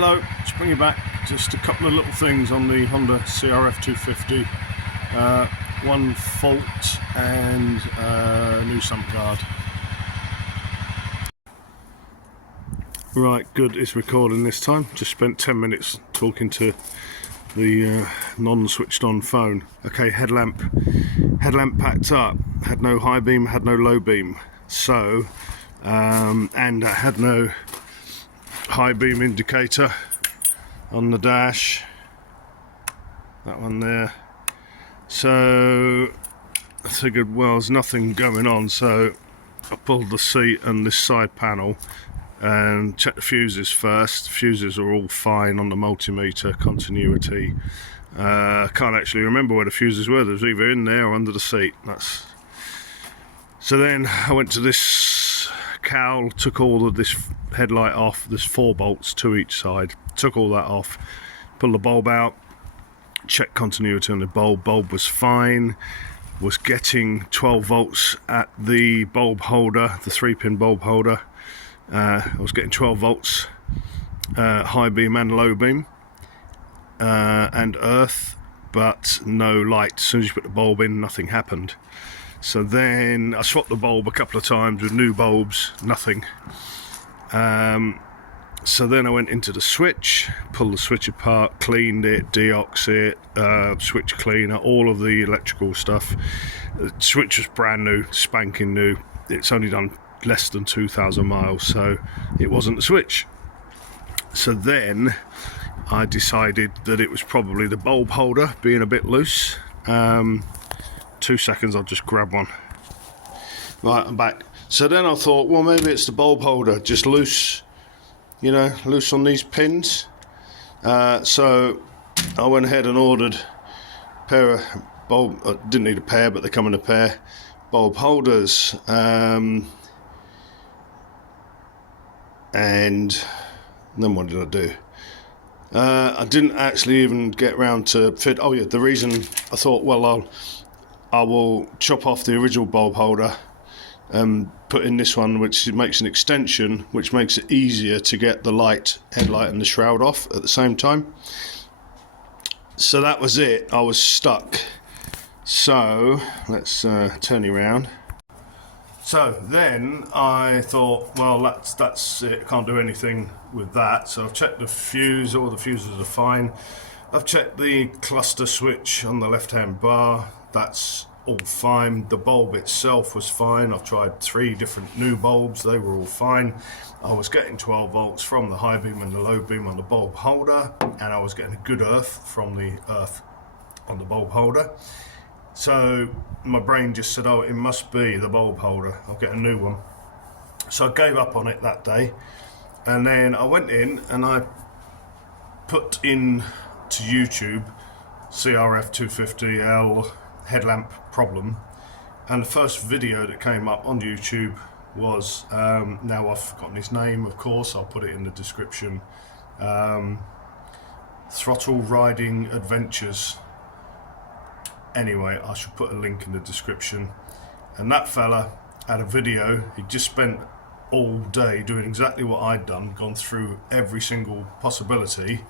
Hello, just bring you back just a couple of little things on the Honda CRF250. One fault and new sump guard. Right, good, it's recording this time. Just spent 10 minutes talking to the non-switched on phone. Okay, headlamp packed up, had no high beam, had no low beam. So, and I had no high beam indicator on the dash, that one there. So I figured, well, there's nothing going on, so I pulled the seat and this side panel and checked the fuses first. The fuses are all fine on the multimeter, continuity. Can't actually remember where the fuses were. They was either in there or under the seat. So then I went to this cowl, took all of this headlight off. There's 4 bolts, 2 each side. Took all that off, pulled the bulb out, checked continuity on the bulb. Bulb was fine. Was getting 12 volts at the bulb holder, the 3-pin bulb holder. I was getting 12 volts, high beam and low beam, and earth, but no light. As soon as you put the bulb in, nothing happened. So then I swapped the bulb a couple of times with new bulbs, nothing. So then I went into the switch, pulled the switch apart, cleaned it, deoxed it, switch cleaner, all of the electrical stuff. The switch was brand new, spanking new. It's only done less than 2,000 miles, so it wasn't the switch. So then I decided that it was probably the bulb holder being a bit loose. 2 seconds, I'll just grab one. Right, I'm back. So then I thought, well, maybe it's the bulb holder, just loose, you know, loose on these pins. So I went ahead and ordered a pair of bulb, didn't need a pair, but they come in a pair, bulb holders. And then what did I do? I didn't actually even get around to fit. Oh yeah, the reason I thought, well, I will chop off the original bulb holder and put in this one, which makes an extension, which makes it easier to get the headlight and the shroud off at the same time. So that was it. I was stuck. So let's turn you around. So then I thought, well, that's it. Can't do anything with that. So I've checked the fuse. All the fuses are fine. I've checked the cluster switch on the left-hand bar. That's all fine. The bulb itself was fine. I've tried 3 different new bulbs. They were all fine. I was getting 12 volts from the high beam and the low beam on the bulb holder, and I was getting a good earth from the earth on the bulb holder. So my brain just said, oh, it must be the bulb holder, I'll get a new one. So I gave up on it that day, and then I went in and I put in to YouTube CRF250L headlamp problem, and the first video that came up on YouTube was, now I've forgotten his name, of course, I'll put it in the description, Throttle Riding Adventures. Anyway, I should put a link in the description. And that fella had a video. He just spent all day doing exactly what I'd done, gone through every single possibility,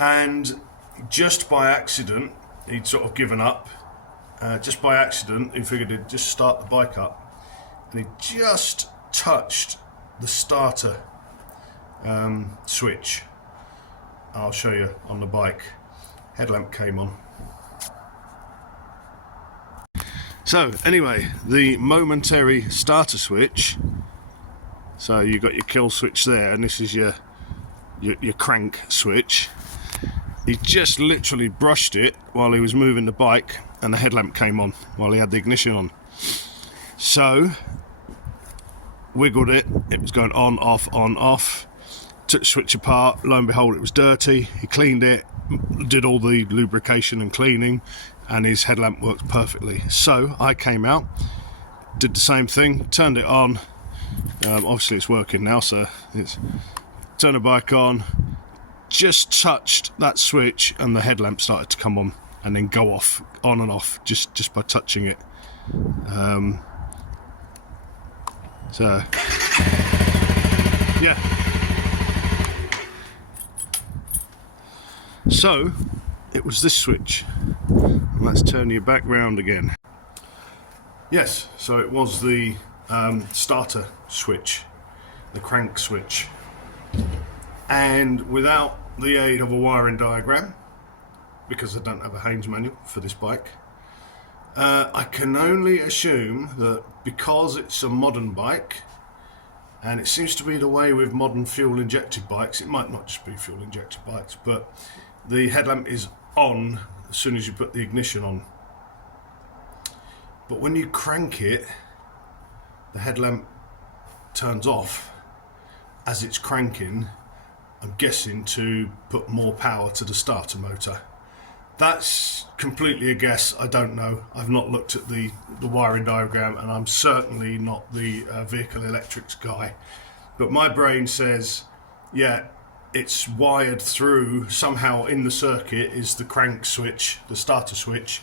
and just by accident he'd sort of given up. Just by accident he figured he'd just start the bike up, and he just touched the starter switch. I'll show you on the bike. Headlamp came on. So anyway, the momentary starter switch, so you've got your kill switch there, and this is your crank switch. He just literally brushed it while he was moving the bike, and the headlamp came on while he had the ignition on. So wiggled it, it was going on, off, took the switch apart, lo and behold it was dirty. He cleaned it, did all the lubrication and cleaning, and his headlamp worked perfectly. So I came out, did the same thing, turned it on. Obviously it's working now, so it's turned the bike on, just touched that switch and the headlamp started to come on and then go off, on and off, just by touching it. So yeah, So it was this switch, and let's turn you back round again. Yes, so it was the starter switch, the crank switch, and without the aid of a wiring diagram, because I don't have a Haynes manual for this bike, I can only assume that because it's a modern bike, and it seems to be the way with modern fuel injected bikes, it might not just be fuel injected bikes, but the headlamp is on as soon as you put the ignition on. But when you crank it, the headlamp turns off as it's cranking, I'm guessing to put more power to the starter motor. That's completely a guess, I don't know. I've not looked at the wiring diagram, and I'm certainly not the vehicle electrics guy. But my brain says, yeah, it's wired through, somehow in the circuit is the crank switch, the starter switch,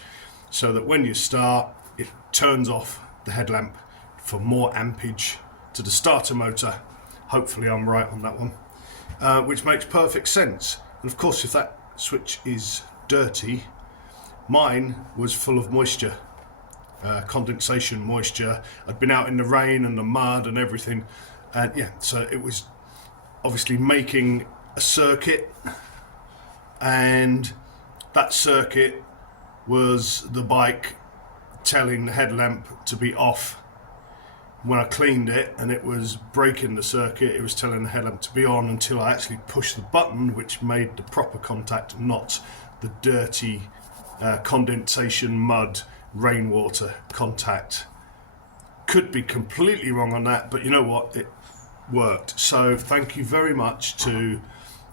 so that when you start, it turns off the headlamp for more ampage to the starter motor. Hopefully I'm right on that one, which makes perfect sense. And of course, if that switch is dirty, mine was full of moisture, condensation moisture. I'd been out in the rain and the mud and everything, and yeah, so it was obviously making a circuit, and that circuit was the bike telling the headlamp to be off. When I cleaned it and it was breaking the circuit, it was telling the headlamp to be on until I actually pushed the button, which made the proper contact, not the dirty condensation, mud, rainwater contact. Could be completely wrong on that, but you know what, it worked. So thank you very much to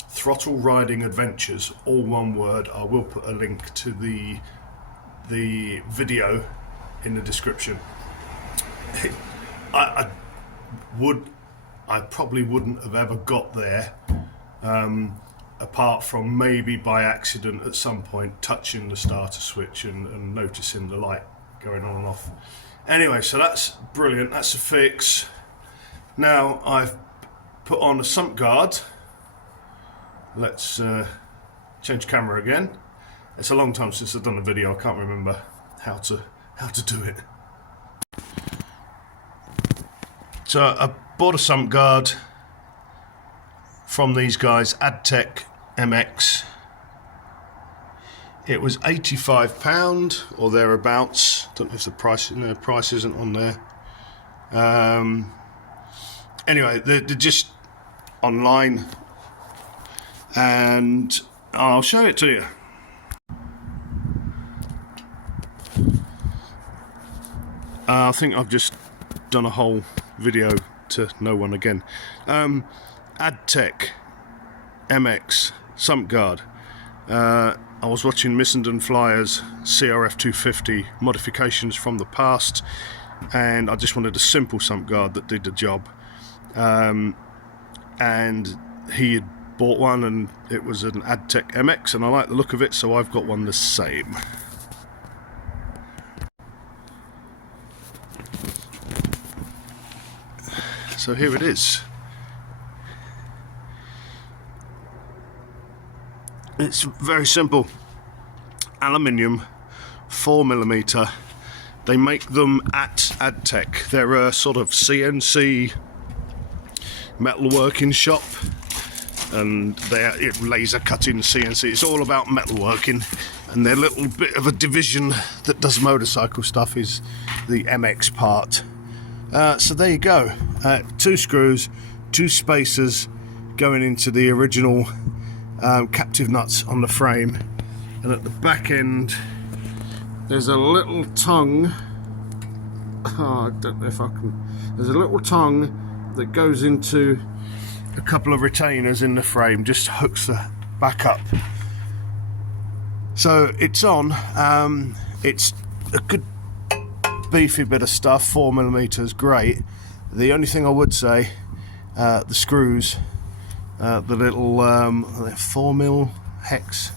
Throttle Riding Adventures, all one word. I will put a link to the video in the description. I probably wouldn't have ever got there, apart from maybe by accident at some point touching the starter switch and noticing the light going on and off. Anyway, so that's brilliant, that's a fix. Now I've put on a sump guard. Let's change camera again. It's a long time since I've done a video, I can't remember how to do it. So I bought a sump guard from these guys, Adtech MX. It was £85 or thereabouts. Don't know if the price isn't on there. Anyway, they're just online, and I'll show it to you. I think I've just done a whole video to no one again. Adtech MX sump guard. I was watching Missenden Flyers CRF250 modifications from the past, and I just wanted a simple sump guard that did the job. And he had bought one, and it was an Adtech MX, and I like the look of it, so I've got one the same. So here it is. It's very simple. Aluminium, 4mm. They make them at Adtech. They're a sort of CNC metalworking shop, and they're laser cutting CNC. It's all about metalworking, and their little bit of a division that does motorcycle stuff is the MX part. So there you go. 2 screws, 2 spacers going into the original captive nuts on the frame, and at the back end there's a little tongue. I don't know if I can. There's a little tongue that goes into a couple of retainers in the frame, just hooks the back up. So it's on. It's a good beefy bit of stuff. 4mm, great. The only thing I would say, the screws, the little 4mm hex,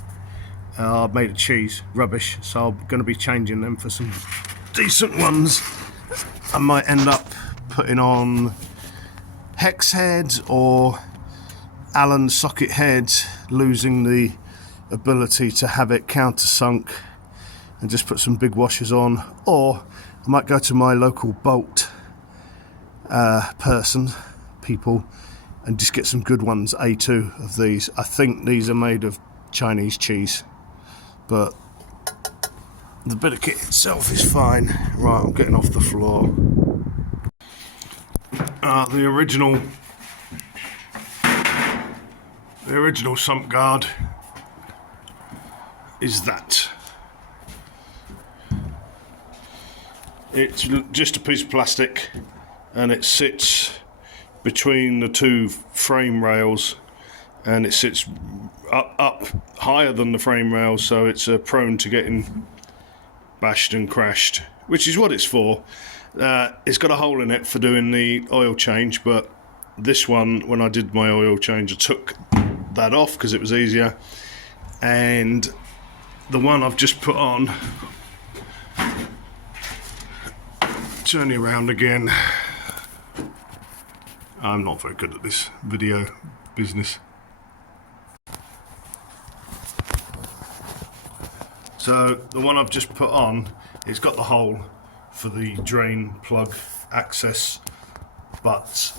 are made of cheese, rubbish, so I'm going to be changing them for some decent ones. I might end up putting on hex heads or Allen socket heads, losing the ability to have it countersunk and just put some big washers on, or I might go to my local bolt people and just get some good ones, A2 of these. I think these are made of Chinese cheese, but the bit of kit itself is fine. Right, I'm getting off the floor. The original sump guard is that. It's just a piece of plastic, and it sits between the two frame rails, and it sits up higher than the frame rails, so it's prone to getting bashed and crashed, which is what it's for. It's got a hole in it for doing the oil change, but this one, when I did my oil change, I took that off because it was easier. And the one I've just put on, turn you around again. I'm not very good at this video business. So the one I've just put on, it's got the hole for the drain plug access, but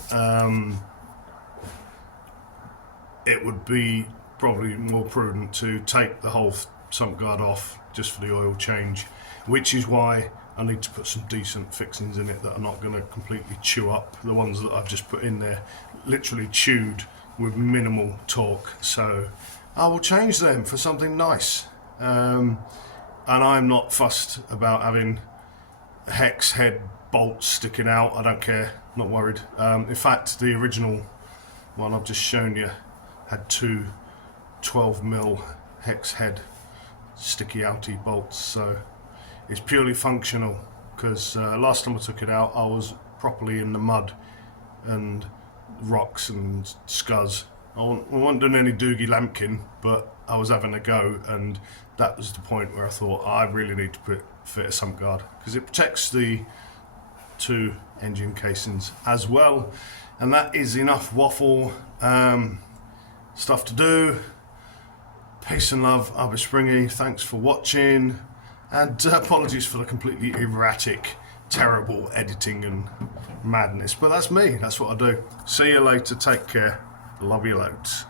it would be probably more prudent to take the whole sump guard off just for the oil change, which is why I need to put some decent fixings in it that are not going to completely chew up. The ones that I've just put in there literally chewed with minimal torque, so I will change them for something nice. And I'm not fussed about having hex head bolts sticking out. I don't care, not worried. In fact, the original one I've just shown you had two 12mm hex head sticky outy bolts, so it's purely functional, because last time I took it out I was properly in the mud and rocks and scuzz. I wasn't doing any doogie lampkin, but I was having a go, and that was the point where I thought I really need to fit a sump guard, because it protects the two engine casings as well. And that is enough waffle. Stuff to do. Peace and love, I'll be Springy. Thanks for watching, and apologies for the completely erratic, terrible editing and madness, but that's me, that's what I do. See you later, take care, love you loads.